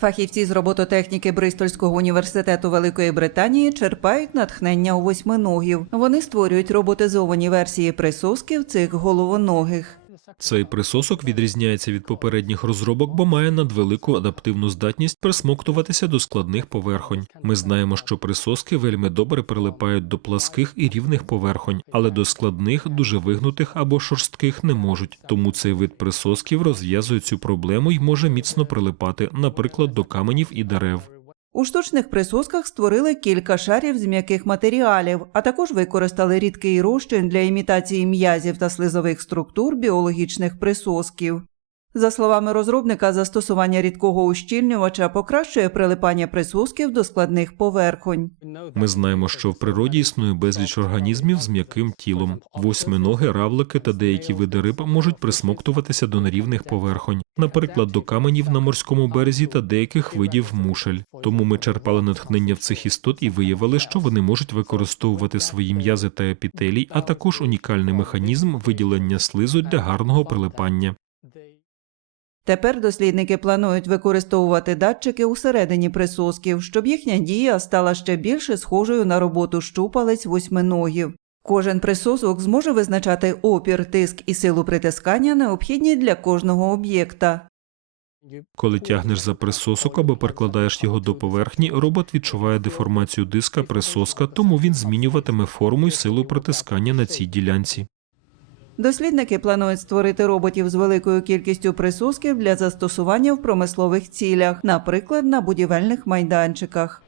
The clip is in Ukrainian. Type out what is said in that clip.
Фахівці з робототехніки Бристольського університету Великої Британії черпають натхнення у восьминогів. Вони створюють роботизовані версії присосків цих головоногих. Цей присосок відрізняється від попередніх розробок, бо має надвелику адаптивну здатність присмоктуватися до складних поверхонь. Ми знаємо, що присоски вельми добре прилипають до пласких і рівних поверхонь, але до складних, дуже вигнутих або шорстких не можуть. Тому цей вид присосків розв'язує цю проблему і може міцно прилипати, наприклад, до каменів і дерев. У штучних присосках створили кілька шарів з м'яких матеріалів, а також використали рідкий розчин для імітації м'язів та слизових структур біологічних присосків. За словами розробника, застосування рідкого ущільнювача покращує прилипання присосків до складних поверхонь. Ми знаємо, що в природі існує безліч організмів з м'яким тілом. Восьминоги, равлики та деякі види риб можуть присмоктуватися до нерівних поверхонь, наприклад, до каменів на морському березі та деяких видів мушель. Тому ми черпали натхнення в цих істот і виявили, що вони можуть використовувати свої м'язи та епітелій, а також унікальний механізм виділення слизу для гарного прилипання. Тепер дослідники планують використовувати датчики усередині присосків, щоб їхня дія стала ще більше схожою на роботу щупалець восьминогів. Кожен присосок зможе визначати опір, тиск і силу притискання, необхідні для кожного об'єкта. Коли тягнеш за присосок або прикладаєш його до поверхні, робот відчуває деформацію диска присоска, тому він змінюватиме форму і силу притискання на цій ділянці. Дослідники планують створити роботів з великою кількістю присусків для застосування в промислових цілях, наприклад, на будівельних майданчиках.